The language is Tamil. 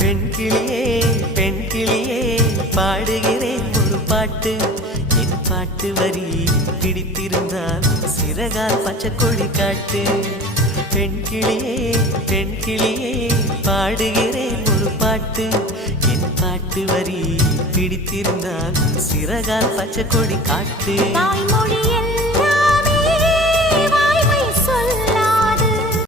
பெண்கிளியே பெண்கிளியே பாடுகிறேன் ஒரு பாட்டு என் பாட்டு வரி பிடித்திருந்தால் சிறகால் பச்சை கொடி காட்டு பெண்கிளியே பெண்கிளியே பாடுகிறேன் ஒரு பாட்டு என் பாட்டு வரி பிடித்திருந்தால் சிறகால் பச்சை கொடி காட்டு தாய்மொழியில்